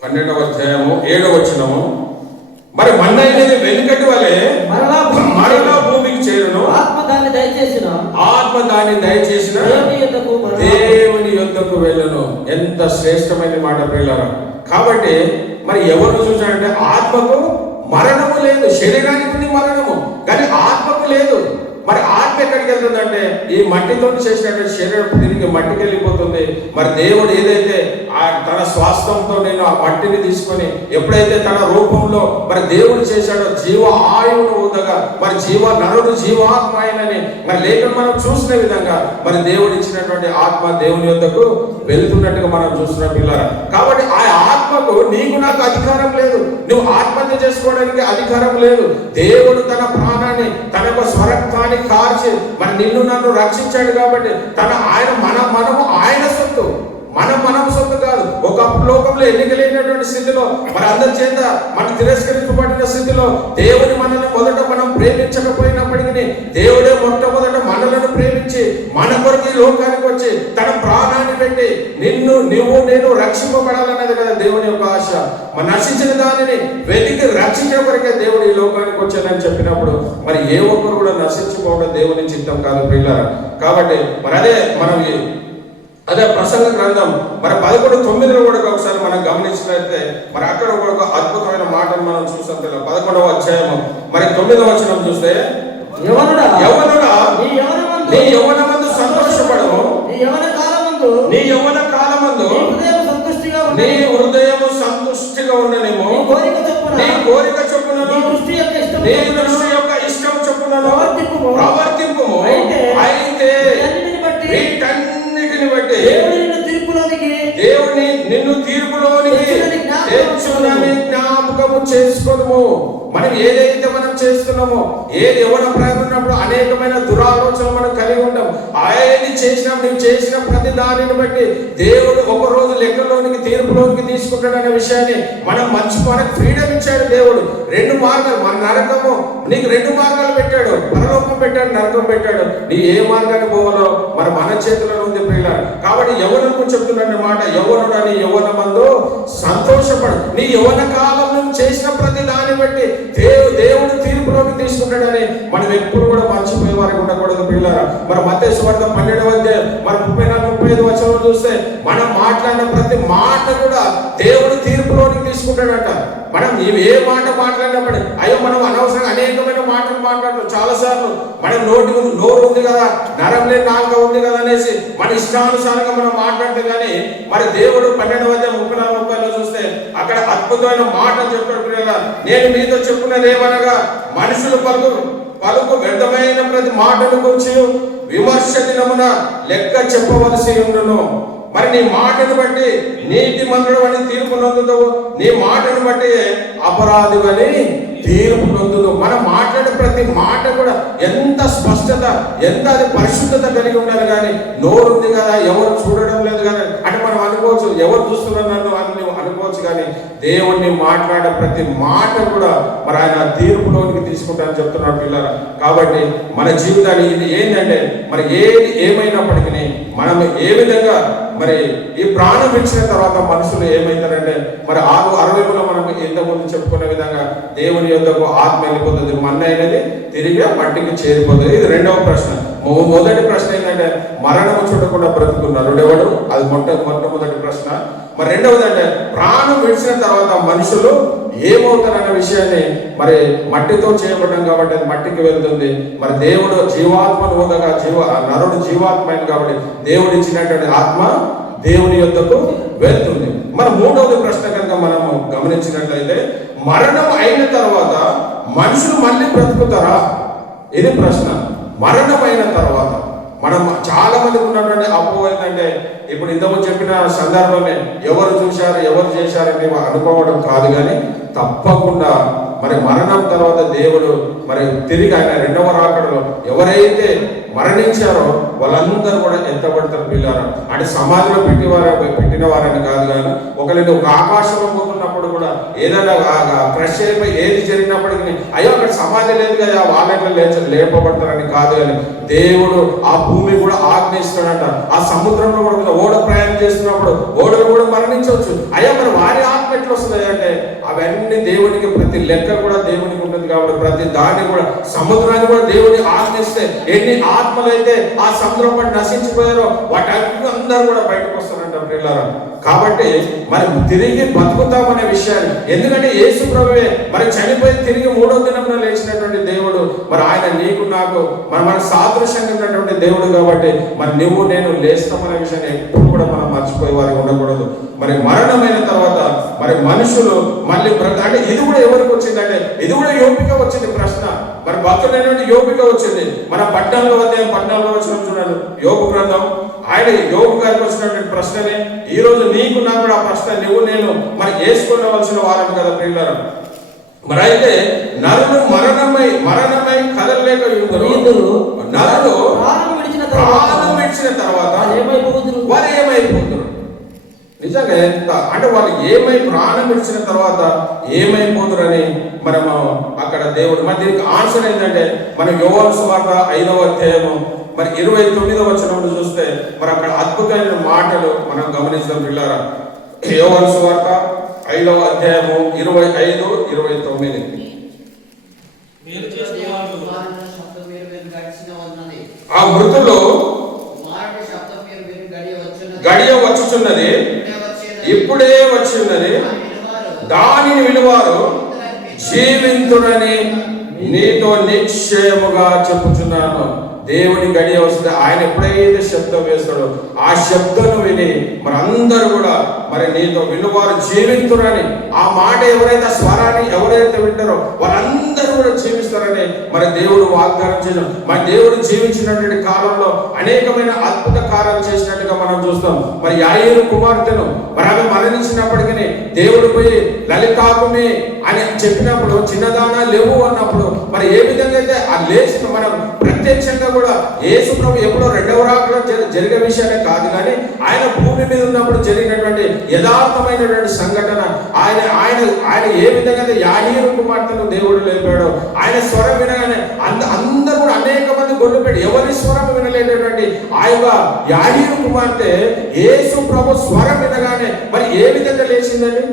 12వ అధ్యాయము 7వ వచనము మరి మన్నైనది వెనుకటి వలె మరలా భూమికి చేరును, ఆత్మ దాన్ని దయచేసిన దేవుని యొద్దకు వెళ్ళను. ఎంత శ్రేష్టమైన మాట ప్రియులారా. కాబట్టి మరి ఎవరు చూసారంటే ఆత్మకు మరణము లేదు, శరీరానికి ఉంది మరణము, కానీ ఆత్మకు లేదు. మరి ఆత్మ ఎక్కడికి వెళ్తుందంటే ఈ మట్టితో చేసినటువంటి శరీరం తిరిగి మట్టికి వెళ్ళిపోతుంది. మరి దేవుడు ఏదైతే తన స్వాస్థంతో నేను ఆ మట్టిని తీసుకొని ఎప్పుడైతే తన రూపంలో మరి దేవుడు చేశాడో జీవ ఆయువును ఊదగా మరి నరుడు జీవాత్మ ఆయనని మరి లేఖను మనం చూసిన విధంగా మరి దేవుడు ఇచ్చినటువంటి ఆత్మ దేవుని యొద్దకు వెళ్తున్నట్టుగా మనం చూస్తున్నాం పిల్లరా. కాబట్టి ఆ ఆత్మకు నీకు నాకు అధికారం లేదు, నువ్వు ఆత్మహత్య చేసుకోవడానికి అధికారం లేదు. దేవుడు తన ప్రాణాన్ని తన యొక్క స్వరక్తాన్ని కార్చి మరి నిన్ను నన్ను రక్షించాడు కాబట్టి మనము ఆయన సొత్తు, మనం సొత్తు కాదు. ఒకప్పుడు లోకంలో ఎన్నికలేనటువంటి స్థితిలో మరి అందరి చేత మనం తిరస్కరించబడిన స్థితిలో దేవుని మనల్ని మొదట మనం ప్రేమించకపోయినప్పటికీ దేవుడే మొట్టమొదట మనలను ప్రేమించి మన కొరకు ఈ లోకానికి వచ్చి తన ప్రాణాన్ని పెట్టి నువ్వు నేను రక్షింపబడాలన్నది కదా దేవుని యొక్క ఆశ. మన నశించిన దానిని వెతికి రక్షించే కొరకే దేవుడు ఈ లోకానికి వచ్చానని చెప్పినప్పుడు మరి ఏ ఒక్కరు కూడా నశించుకోవడం దేవుని చిత్తం కాదు పిల్లరా. కాబట్టి మరి అదే ప్రసంగ గ్రంథం మరి 11:9 కూడా ఒకసారి మనం గమనించినట్లయితే మరి అక్కడ ఒక అద్భుతమైన మాటను మనం చూస్తాం. 11వ అధ్యాయము మరి 9వ వచనం చూస్తే యవ్వనుడా నీ యవ్వనమందు సంతోషపడము, నీ యవ్వన కాలమందు నీ హృదయము సంతుష్టిగా ఉండనేమో, నీ కోరిక చొప్పునను నీ దృష్టి యొక్క ఇష్టం చొప్పునను ప్రవర్తింపుము. అయితే వీటన్నిటిని బట్టి దేవుని నిన్ను తీర్పులోనికి తెచ్చునని జ్ఞాపకము చేసుకోము. మనం ఏదైతే మనం చేస్తున్నామో ఏది ఎవరి ప్రయాణం ఉన్నప్పుడు అనేకమైన దురాలోచనలు మనం కలిగి ఉంటాం. ఆయన్ని చేసినప్పుడు నువ్వు చేసిన ప్రతి దానిని బట్టి దేవుడు ఒక రోజు లెక్కలోనికి తీర్పులోనికి తీసుకుంటాడనే విషయాన్ని మనం మనకు ఫ్రీడమ్ ఇచ్చాడు దేవుడు. 2 మార్గాలు, మన నరకము నీకు 2 మార్గాలు పెట్టాడు, పరలోకం పెట్టాడు, నరకం పెట్టాడు. నీ ఏ మార్గాన్ని పోవాలో మన చేతిలో ఉంది పిల్ల. కాబట్టి యవ్వనకు చెప్తున్నాడు మాట, యవ్వనుడు అని యవ్వనమందు సంతోషపడు. నీ యవ్వన కాలం నువ్వు చేసిన ప్రతి దాన్ని బట్టి దేవుడు తీర్పులోకి తీసుకుంటాడని మనం ఎప్పుడు కూడా మర్చిపోయే వారికి ఉండకూడదు పిల్లరా. మరి మత్తయి సువార్త 12వ అధ్యాయం మరి 34-35 వచనం చూస్తే మనం మాట్లాడిన ప్రతి మాట కూడా దేవుడు తీర్పులోకి తీసుకుంటాడట. మనం ఏ మాట మాట్లాడినప్పుడు అయ్యో మనం అనవసరంగా అనేకమైన మాటలు మాట్లాడుతాం. చాలాసార్లు మనం నోరు ఉంది కదా, నరం లేని నాలుక ఉంది కదా అనేసి మన ఇష్టానుసారంగా మనం మాట్లాడితే కానీ మరి దేవుడు 12వ అధ్యాయం 34-30 చూస్తే అక్కడ అద్భుతమైన మాట చెప్పాడు. నేను మీతో చెప్పున్నది ఏమనగా మనుషులు పలుకు వ్యర్థమైన ప్రతి మాటను గురించి విమర్శ దినమున లెక్క చెప్పవలసి ఉండును. మరి నీ మాటను బట్టి నీతి మంత్రుడు అని తీర్పు నొందుతావు, నీ మాటను బట్టి అపరాధి అని తీర్పు నొందుదు. మనం మాట్లాడే ప్రతి మాట కూడా ఎంత స్పష్టత, ఎంత అది పరిశుద్ధత కలిగి ఉండాలి. కానీ నోరుంది కదా, ఎవరు చూడడం లేదు కదా అంటే మనం అనుకోవచ్చు, ఎవరు చూస్తున్నారు నన్ను అని నువ్వు అనుకోవచ్చు. కానీ దేవుణ్ణి మాట్లాడే ప్రతి మాట కూడా మరి ఆయన తీర్పులోనికి తీసుకుంటానని చెప్తున్నాడు పిల్లలు. కాబట్టి మన జీవితాన్ని ఇది ఏంటంటే మరి ఏమైనప్పటికీ మనం ఏ విధంగా మరి ఈ ప్రాణం ఇచ్చిన తర్వాత మనుషులు ఏమైతారంటే మరి 60లో మనం ఇంతకుముందు చెప్పుకునే విధంగా దేవుని యొద్దకు ఆత్మ వెళ్ళిపోతుంది, మన్ను అనేది తిరిగి మట్టికి చేరిపోతుంది. ఇది 2వ ప్రశ్న. మొదటి ప్రశ్న ఏంటంటే మరణము చూడకుండా బ్రతుకున్నారు ఎవడు, అది మొట్టమొదటి ప్రశ్న. మరి 2వది అంటే ప్రాణం విడిచిన తర్వాత మనుషులు ఏమవుతారన్న విషయాన్ని మరి మట్టితో చేయబడ్డం కాబట్టి అది మట్టికి వెళ్తుంది. మరి దేవుడు జీవాత్మను ఊదగా నరుడు జీవాత్మ అయింది కాబట్టి దేవుడు ఇచ్చినటువంటి ఆత్మ దేవుని యొద్దకు వెళ్తుంది. మరి 3వది ప్రశ్న కనుక మనము గమనించినట్లయితే మరణం అయిన తర్వాత మనుషులు మళ్ళీ బ్రతుకుతారా? ఇది ప్రశ్న. మరణం అయిన తర్వాత మనం చాలా మందికి ఉన్నటువంటి అపోహ ఏంటంటే ఇప్పుడు ఇంతకుముందు చెప్పిన సందర్భమే ఎవరు చూశారు ఎవరు చేశారని అనుకోవడం కాదు. కానీ తప్పకుండా మరి మరణం తర్వాత దేవుడు మరి తిరిగి ఆయన 2వ రాకడలో ఎవరైతే మరణించారో వాళ్ళందరూ కూడా ఎత్తబడతారు పిల్లలు. అంటే సమాధిలో పెట్టిన వారని కాదు. కానీ ఒకవేళ ఒక ఆకాశంలో పోతున్నప్పుడు కూడా ఏదైనా క్రష్ అయిపోయి ఏది జరిగినప్పటికీ అయ్యో అక్కడ సమాధి లేదు కదా వాళ్ళ లేపబడతారని కాదు. కానీ దేవుడు ఆ భూమి కూడా ఆజ్ఞిస్తాడంట. ఆ సముద్రంలో కూడా ఓడ ప్రయాణం చేస్తున్నప్పుడు ఓడలు కూడా మరణించవచ్చు. అయ్యా మరి వారి ఆత్మ ఎట్లా వస్తుంది అంటే అవన్నీ దేవునికి ప్రతి లెక్క కూడా దేవునికి ఉంటుంది. కాబట్టి ప్రతి దాన్ని కూడా సముద్రాన్ని కూడా దేవుని ఆజ్ఞిస్తే ఎన్ని ఆత్మలైతే ఆ సముద్రం పడి నశించిపోయారో వాటి అందరూ కూడా బయటకు వస్తారంట ప్రియులారా. కాబట్టి మరి తిరిగి బతుకుతామనే విషయాన్ని, ఎందుకంటే యేసు ప్రభువే మరి చనిపోయి తిరిగి మూడో దినంలో లేచినటువంటి దేవుడు, మరి ఆయన నీకు నాకు మన సాదృశ్యంగా ఉన్నటువంటి దేవుడు కాబట్టి మరి నువ్వు నేను లేస్తామనే విషయాన్ని ఎప్పుడు కూడా మనం మర్చిపోయే వారికి ఉండకూడదు. మరి మరణమైన తర్వాత మరి మనుషులు మళ్ళీ అంటే ఇది కూడా ఎవరికి వచ్చిందంటే ఇది కూడా యోపిక వచ్చింది ప్రశ్న. మరి భక్తులైనటువంటి యోపిక వచ్చింది. మన 14 వచ్చిన చూడండి యోగు గ్రంథం. ఆయన యోగు గారికి వచ్చినటువంటి ప్రశ్ననే ఈ రోజు నీకు నాకు కూడా ఆ ప్రశ్న నువ్వు నేను మరి వేసుకోవలసిన వారం కదా ప్రియులారా. మరి అయితే నరులు మరణమై కదలలేక యుందురు. నరులు ప్రాణం విడిచిన తర్వాత వారు ఏమైపోతున్నారు? నిజంగా ఎంత అంటే వాళ్ళు ప్రాణం విడిచిన తర్వాత ఏమైపోతురని మనము అక్కడ దేవుడు మరి దీనికి ఆన్సర్ ఏంటంటే మనం యోహాను సువార్త 5వ అధ్యాయము మరి 29వ వచనంలో చూస్తే మరి అక్కడ అద్భుతమైన మాటలు మనం గమనిస్తాం పిల్లారా. యోహాను సువార్త 5వ అధ్యాయము 25, 29. ఆ మృతులు గడియ వచ్చుచున్నది, ఇప్పుడే వచ్చి ఉన్నది, దానిని విలువారు జీవింతుడని నీతో నిశ్చయముగా చెప్పుచున్నాను. దేవుని గడియ వస్తుంది. ఆయన ఎప్పుడైతే శబ్దం వేస్తాడో ఆ శబ్దం విని మరి అందరూ కూడా మరి నీతో విలువారు జీవింతురని, ఆ మాట ఎవరైతే స్వరాన్ని ఎవరైతే వింటారో వాళ్ళందరూ కూడా జీవిస్తారని మరి దేవుడు వాగ్దానం చేయడం. మరి దేవుడు జీవించినటువంటి కాలంలో అనేకమైన అద్భుత కార్యాలు చేసినట్టుగా మనం చూస్తాం. మరి యాయీరు కుమార్తెను మరి ఆమె మరణించినప్పటికీ దేవుడు పోయి లలితాకుమి అని చెప్పినప్పుడు చిన్నదానా లేవు అన్నప్పుడు మరి ఏ విధంగా అయితే ఆ లేచిన మనం ప్రత్యక్షంగా కూడా యేసు ప్రభు ఎప్పుడో రెండవ రాకలో జరిగే విషయాలే కాదు, కానీ ఆయన భూమి మీద ఉన్నప్పుడు జరిగినటువంటి యథార్థమైనటువంటి సంఘటన. ఆయన ఏ విధంగా అయితే యాయీరు కుమార్తెను దేవుడు లేపాడో ఆయన స్వరం వినగానే అందరూ కూడా అనేక మంది గొడ్లు పెట్టి ఎవరి స్వరం వినలేనటువంటి ఆ యొక్క యాయీరు కుమార్తె యేసు ప్రభు స్వరం వినగానే మరి ఏ విధంగా లేచిందని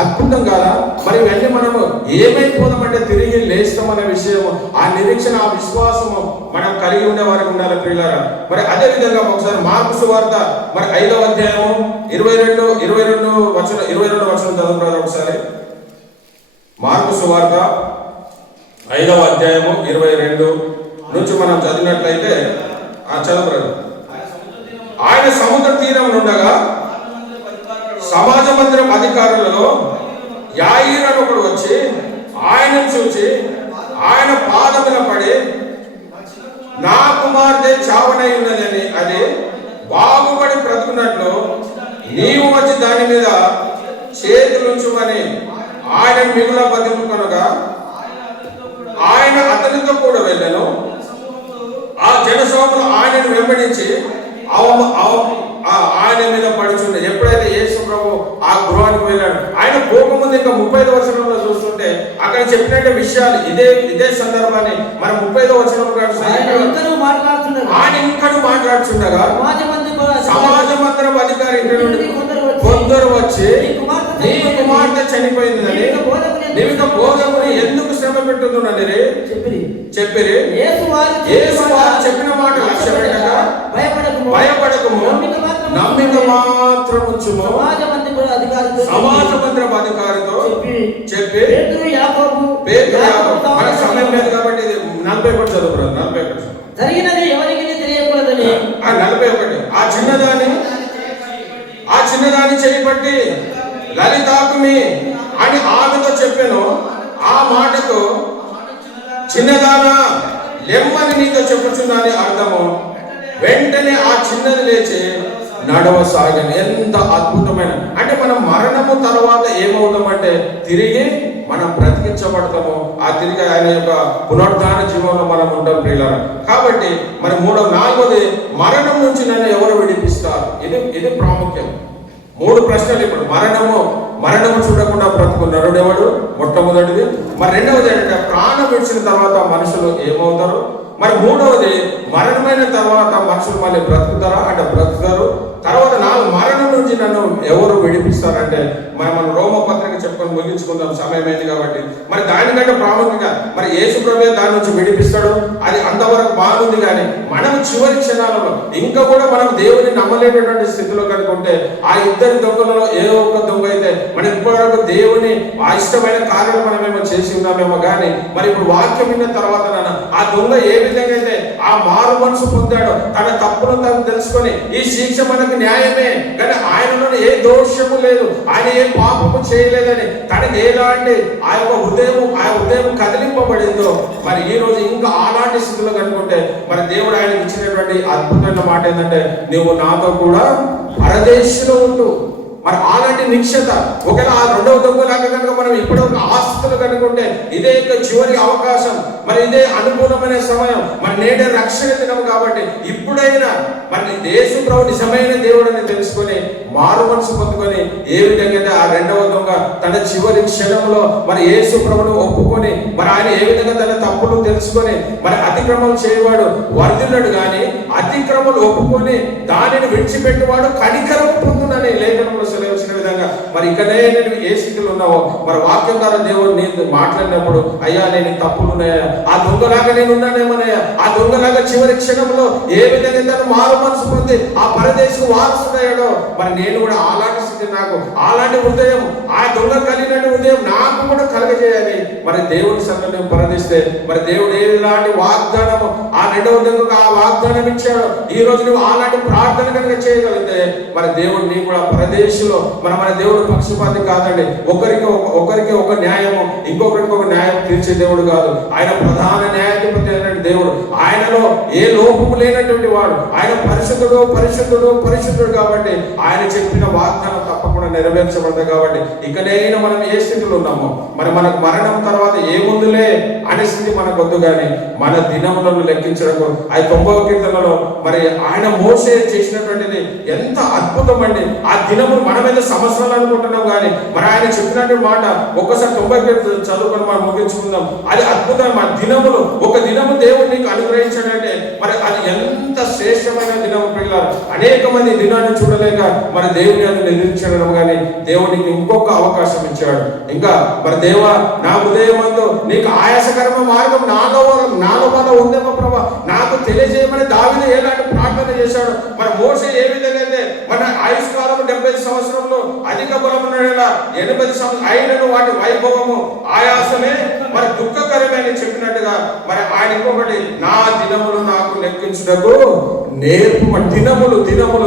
అద్భుతం కాదా? మరి ఇవన్నీ మనము ఏమైపోదామంటే తిరిగి లేస్తామనే విషయము, ఆ నిరీక్షణ, ఆ విశ్వాసము మనం కలిగి ఉండే వారికి ఉండాలి ప్రియులారా. మరి అదే విధంగా ఒకసారి మార్కు సువార్త మరి 5వ అధ్యాయము 22 వచనం చదువుతారు ఒకసారి. మార్కు సువార్త 5వ అధ్యాయము 22 నుంచి మనం చదివినట్లయితే చదువుతారు. ఆయన సముద్ర తీరం ఉండగా సమాజ మందిరం అధికారులలో యాయీరు అని ఒకడు వచ్చి ఆయనను చూచి ఆయన పాదమున పడి నా కుమార్తె చావనై ఉన్నదని, అది బాగుపడి బ్రతుకున్నట్లు నీవు వచ్చి దాని మీద చేతులుంచుమని ఆయన మిగుల బతిముకొనగా ఆయన అతనితో కూడా వెళ్ళాను. ఆ జనసమూహం ఆయనను వెంబడించి ఆయన మీద పడుచుండే. ఎప్పుడైతే యేసు ప్రభు ఆ గృహానికి వెళ్ళాడు, ఆయన పోకముందు ఇంకా 35వ వచనంలో చూస్తుంటే అక్కడ చెప్పినట్టు విషయాలు ఇదే సందర్భాన్ని మన 35వ వచనంలో ఆయన ఇంకా మాట్లాడుతుండగా సమాజ మందిరం అధికారి కొందరు వచ్చి నీ కుమార్తె చనిపోయిందని నీవిక బోధకుని ఎందుకు శ్రమ పెట్టుతున్నది చెప్పిరి. యేసు వారు చెప్పిన మాట లక్ష్య పెట్టక భయపడకము, నమ్మిక మాత్రం ఉంచుము. సమాజ మందిరం అధికారితో చెప్పి పేతురు యాకోబు మన సమయం లేదు కాబట్టి 41 చదువుకున్నాను. 41 జరిగినది ఎవరికి తెలియకూడదని 41 ఆ చిన్నదాన్ని చేపట్టి లలితాకుమి అని ఆమెతో చెప్పాను. ఆ మాటకు చిన్నదానా లెమ్మని నీతో చెప్పుచున్నాని అర్థము. వెంటనే ఆ చిన్నది లేచి నడవసాగాను. ఎంత అద్భుతమైన అంటే మనం మరణము తర్వాత ఏమవుతామంటే తిరిగి మనం బ్రతికించబడతాము. ఆ తిరిగి ఆయన యొక్క పునరుద్ధాన జీవంలో మనం ఉంటాం ప్రియులారా. కాబట్టి మరి 4వది మరణం నుంచి నన్ను ఎవరు విడిపిస్తారు? ఇది ప్రాముఖ్యం. 3 ప్రశ్నలు ఇప్పుడు. మరణము చూడకుండా బ్రతుకు నరుడు ఎవడు? మొట్టమొదటిది. మరి 2వది ఏంటంటే ప్రాణం విడిచిన తర్వాత మనుషులు ఏమవుతారు? మరి 3వది మరణమైన తర్వాత మనుషులు మళ్ళీ బ్రతుకుతారా అంటే బ్రతుకుతారు. తర్వాత 4 మరణం నుంచి నన్ను ఎవరు విడిపిస్తారంటే మనం రోమ పత్రిక చెప్పుకొని ముగించుకుందాం, సమయం అయింది కాబట్టి. మరి దానికంటే ప్రాముఖ్యంగా మరి యేసు ప్రభువే దాని నుంచి విడిపిస్తాడు, అది అంతవరకు బాగుంది. కానీ మనం చివరి క్షణాలలో ఇంకా కూడా మనం దేవుని నమ్మలేనటువంటి స్థితిలో కనుకుంటే ఆ ఇద్దరు దొంగలలో ఏ ఒక్క దొంగ అయితే మనం ఇప్పటివరకు దేవుని ఆ ఇష్టమైన కార్యాలు మనమేమో చేసి ఉన్నామేమో. కానీ మరి ఇప్పుడు వాక్యం విన్న తర్వాత ఆ దొంగ ఏ విధంగా అయితే ఆ మారు మనసు పొందాడో, తన తప్పును తను తెలుసుకొని ఈ శిక్ష మనకు న్యాయమే కానీ ఆయనలో ఏ దోషము లేదు, ఆయన ఏ పాపము చేయలేదని తనకి ఎలాంటి ఆ హృదయం కదిలింపబడిందో, మరి ఈ రోజు ఇంకా అలాంటి స్థితిలో కనుకుంటే మరి దేవుడు ఆయనకి ఇచ్చినటువంటి అద్భుతమైన మాట ఏంటంటే, నువ్వు నాతో కూడా పరదేశంలో ఉంటూ. మరి అలాంటి నిక్షత ఒకవేళ ఆ రెండవ దొంగలాగా కనుక మనం ఇప్పటివరకు ఆస్తులు కనుకుంటే ఇదే చివరి అవకాశం, మరి ఇదే అనుకూలమైన సమయం, మరి నేడే రక్షణ దినం కాబట్టి ఇప్పుడైనా మరి యేసు ప్రభు నిజమైన దేవుడు అని తెలుసుకొని మారు మనసు పొందుకొని ఏ విధంగా ఆ రెండవ దొంగ తన చివరి క్షణంలో మరి యేసు ప్రభును ఒప్పుకొని మరి ఆయన ఏ విధంగా తన తప్పులు తెలుసుకొని మరి అతిక్రమం చేయవాడు వర్ధిల్లుడు, కానీ అతిక్రమలు ఒప్పుకొని దానిని విడిచిపెట్టేవాడు కనికరం పొందునని లేఖనంలో సెలవిచ్చిన విధంగా మరి ఇక్కడే నేను ఏ స్థితిలో ఉన్నావో మరి వాక్యం ద్వారా దేవుడు నేను మాట్లాడినప్పుడు, అయ్యా నేను తప్పులు ఉన్నాయా, ఆ దొంగలాగా నేను ఉన్నానేమోనయ్యా, ఆ దొంగలాగా చివరి క్షణంలో ఏ విధంగా తను మారు మనసు పొంది ఆ పరదేశకు వారసుడయ్యాడో మరి నేను కూడా అలాంటి స్థితి, నాకు అలాంటి హృదయం, ఆ దొంగ కలిగిన హృదయం నాకు కూడా కలగజేయాలి. మరి దేవుని సంగతి పరదిస్తే మరి దేవుడు ఎలాంటి వాగ్దానము ఆ రెండవ దొంగకు ఆ వాగ్దానం ఇచ్చాడో ఈ రోజు నువ్వు అలాంటి ప్రార్థన కనుక చేయగలిగితే మరి దేవుడు నీ కూడా పరదేశంలో మన దేవుడు పక్షపాతి కాదండి. ఒకరికి ఒక న్యాయము, ఇంకొకరికి ఒక న్యాయం తీర్చే దేవుడు కాదు. ఆయన ప్రధాన న్యాయాధిపతి అయిన దేవుడు, ఆయనలో ఏ లోపము లేనటువంటి వాడు, ఆయన పరిశుద్ధుడు కాబట్టి ఆయన చెప్పిన వాగ్దానం తప్పకుండా నెరవేర్చబడదు. కాబట్టి ఇకనైనా మనం ఏ స్థితిలో ఉన్నామో మరి మనకు మరణం తర్వాత ఏముందులే అనే స్థితి మనకు వద్దు, కానీ మన దినములను లెక్కించడం ఆ 90వ కీర్తనలో మరి ఆయన మోసే చేసినటువంటిది ఎంత అద్భుతం అండి. ఆ దినములు మనం ఏదో సంవత్సరాలు అనుకుంటున్నాం, కానీ మరి ఆయన చెప్పినటువంటి మాట ఒక్కసారి 90 కీర్తన చదువుకొని మనం ముగించుకుందాం. అది అద్భుతం. ఆ దినములు ఒక దినము దేవుడు నీకు అనుగ్రహించాడంటే మరి అది ఎంత శ్రేష్టమైన దినము పిల్లలు. అనేక మంది దినాన్ని చూడలేక మరి దేవుని అందులో ఎదిరించడం, కానీ దేవునికి ఇంకొక అవకాశం ఇచ్చాడు. ఇంకా మరి దేవా నా హృదయమందు నీకు ఆయాసకరమైన మార్గం నాలో ఉందేమో ప్రభా నాకు తెలియజేయమని దావీదు ఎలాంటి ప్రార్థన చేశాడు. మరి మోసే ఏ విధంగా అయితే మన ఆయుష్కాలము 70 సంవత్సరంలో అధిక బలం 80 సంవత్సరం అయినను వాటి వైభవము ఆయాసమే మరి దుఃఖకరమైన చెప్పినట్టుగా మరి ఆయన ఇంకొకటి నా దినములు నాకు లెక్కించుటకు నేర్పు.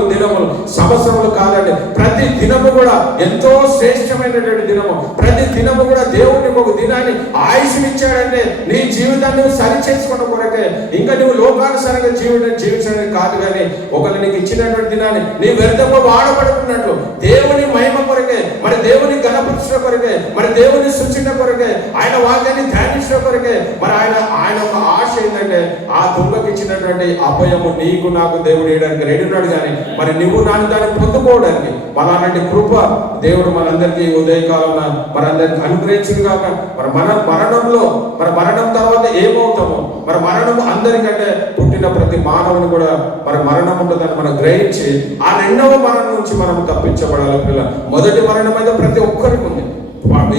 దినములు సంవత్సరములు కాదండి, ప్రతి దినము కూడా ఎంతో శ్రేష్టమైనటువంటి దినము. ప్రతి దినము కూడా దేవుడికి ఒక దినాన్ని ఆయుష్నిచ్చాడంటే నీ జీవితాన్ని సరి చేసుకున్న కొరకే, ఇంకా నువ్వు లోకానుసారంగా జీవించడానికి కాదు. కానీ ఒకరు నీకు ఇచ్చినటువంటి దినాన్ని నీ వ్యర్థంగా వాడబడుతున్నట్లు దేవుని మహిమ కొరకే, మరి దేవుని గణపరచడం కొరకే, మరి దేవుని సృష్టించడం కొరకే, ఆయన వాక్యాన్ని ధ్యానించడం కొరకే మరి ఆయన ఒక ఆశ ఏంటంటే ఆ దొంగకి ఇచ్చినటువంటి అభయము నీకు నాకు దేవుడు వేయడానికి రెడీ ఉన్నాడు. కానీ మరి నువ్వు దాన్ని పొందుకోవడానికి అలాంటి కృప దేవుడు మనందరికీ ఉదయకాలంలో మనందరికి అనుగ్రహించింది కాక మరి మరణం తర్వాత ఏమవుతామో మరి మరణం అందరికంటే పుట్టిన ప్రతి మానవుని కూడా మరి మరణం ఉంటుందని మనం గ్రహించి ఆ రెండవ మరణం నుంచి మనం తప్పించబడాలి. పిల్ల మొదటి మరణం అయితే ప్రతి ఒక్కరికి ఉంది.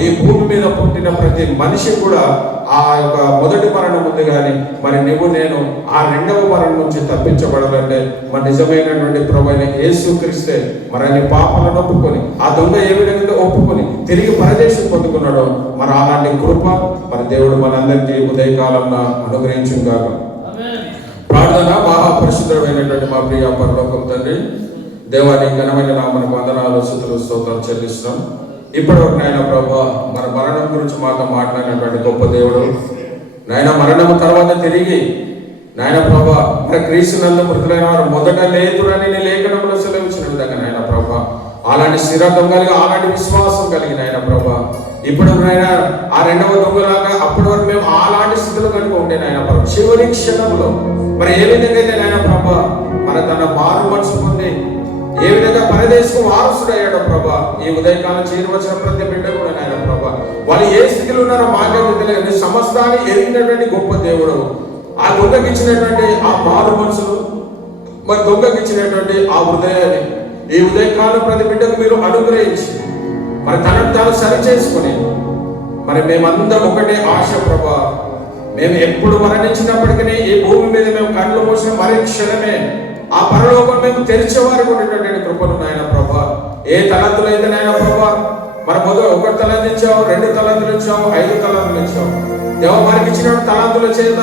ఈ భూమి మీద పుట్టిన ప్రతి మనిషి కూడా ఆ యొక్క మొదటి మరణం ఉంది. కానీ మరి నేను ఆ రెండవ మరణం నుంచి తప్పించబడాలంటే మరి నిజమైనటువంటి ప్రభువైన యేసుక్రీస్తే మరి అన్ని పాపాలను ఒప్పుకొని ఆ దొంగ ఏ విధంగా ఒప్పుకొని తిరిగి పరదేశం పొందుకున్నాడో మరి అలాంటి కృప మరి దేవుడు మనందరికీ ఉదయకాలంలో అనుగ్రహించును గాక. ప్రార్థన. మహాపరిశుద్ధమైనటువంటి మా ప్రియ పరలోకపు తండ్రి, దేవానికి ఘనమైన నామమునకు వందనాలు స్తుతులు స్తోత్రాలు చెల్లిస్తున్నాం. ఇప్పటివరకు నాయన ప్రభు మన మరణం గురించి మాతో మాట్లాడినటువంటి గొప్ప దేవుడు నాయన, మరణం తర్వాత తిరిగి నాయన ప్రభు మన క్రీస్తునందు మృతులైన వారు మొదట లేతురని నీ లేఖనంలో సెలవించిన విధంగా నాయన ప్రభు అలాంటి స్థిరత్వం కలిగి అలాంటి విశ్వాసం కలిగి నాయన ప్రభు ఇప్పుడు నాయన ఆ రెండవ దొంగలాగా అప్పటి వరకు మేము అలాంటి స్థితిలో కలిగి ఉంటే నాయన ప్రభు చివరి క్షణంలో మరి ఏ విధంగా అయితే నాయన ప్రభు మన తన మారు మనసు పొంది ఏ విధంగా పరదేశకు వారసుడు అయ్యాడో ప్రభా ఈ ఉదయకాలం చేరువచ్చిన ప్రతి బిడ్డ కూడా నాయన ప్రభా వాళ్ళు ఏ స్థితిలో ఉన్నారో మాకేమో తెలియదు. సమస్తాన్ని ఎరిగినటువంటి గొప్ప దేవుడు ఆ దొంగకి ఇచ్చినటువంటి ఆ మారు మనసులు మరి దొంగకి ఇచ్చినటువంటి ఆ హృదయాన్ని ఈ ఉదయకాలం ప్రతి బిడ్డకు మీరు అనుగ్రహించి మరి తనను తాను సరి చేసుకుని మరి మేమందరం ఒకటే ఆశ ప్రభా, మేము ఎప్పుడు మరణించినప్పటికీ ఈ భూమి మీద మేము కళ్ళు మూసిన మరీ క్షణమే ఆ పరలోకం మేము తెరిచేవారు ఉండేటటువంటి కృపను నాయన ప్రభా. ఏ తలంతులు అయితే నాయన ప్రభా మన మొదలు 1 తలంతు ఇచ్చావు, 2 తలంతులు ఇచ్చావు, 5 తలంతులు ఇచ్చావు దేవ. మనకి ఇచ్చిన తలంతుల చేత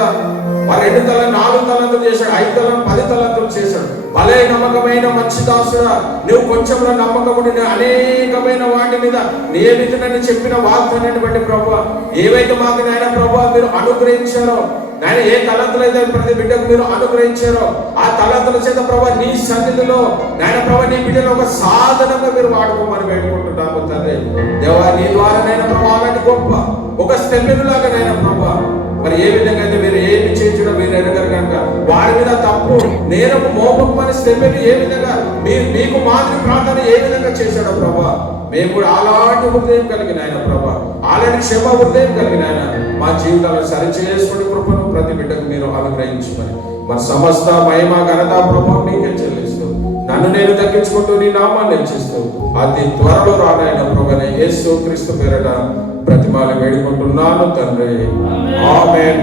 మరి 2 తలంతులు 4 తలంతులు చేశాడు, 5 తలంతులు 10 తలంతులు చేశాడు. భలే నమ్మకమైన మంచి దాసుడా, నువ్వు కొంచెంలో నమ్మకముడి అనేకమైన వాటి మీద నియమితునని చెప్పిన వాగ్దానాన్ని బట్టి ప్రభా, ఏవైతే మాకు నాయన ప్రభా మీరు అనుగ్రహించారో నాయన, ఏ తలంతులు అయితే ప్రతి బిడ్డకు మీరు అనుగ్రహించారో ఆ తలంతుల చేత ప్రభా నీ సన్నిధిలో నాయన ప్రభా నీ బిడ్డను ఒక సాధనంగా మీరు వాడుకోమని వేడుకుంటున్నాము తండ్రి. దేవా నీ ద్వారా నాయన ప్రభా అలాంటి గొప్ప ఒక స్టెప్లాగా నాయన ప్రభా మరి ఏ విధంగా అయితే మీరు ఏమి చేయించడం మీరు ఎరగరు కనుక వారి మీద తప్పు నేరము మోపమని స్టెప్ని ఏ విధంగా మీకు మాదిరి ప్రార్థన ఏ విధంగా చేశాడో ప్రభా, మేము కూడా అలాంటి హృదయం కలిగిన ఆయన ప్రభా, అలాంటి క్షమ హృదయం కలిగిన ఆయన మా జీవితాలను సరి చేసుకునే కృపను ప్రతి బిడ్డకు మీరు అనుగ్రహించమని మరి సమస్త మహిమ ఘనత ప్రభావం మీకే చెల్లిస్తూ నన్ను నేను తగ్గించుకుంటూ నీ నామాన్ని హెచ్చిస్తూ అతి త్వరలో రానైన ప్రభువైన యేసు క్రీస్తు పేరట ప్రతిమాలు వేడుకుంటున్నాను తండ్రి. ఆమేన్.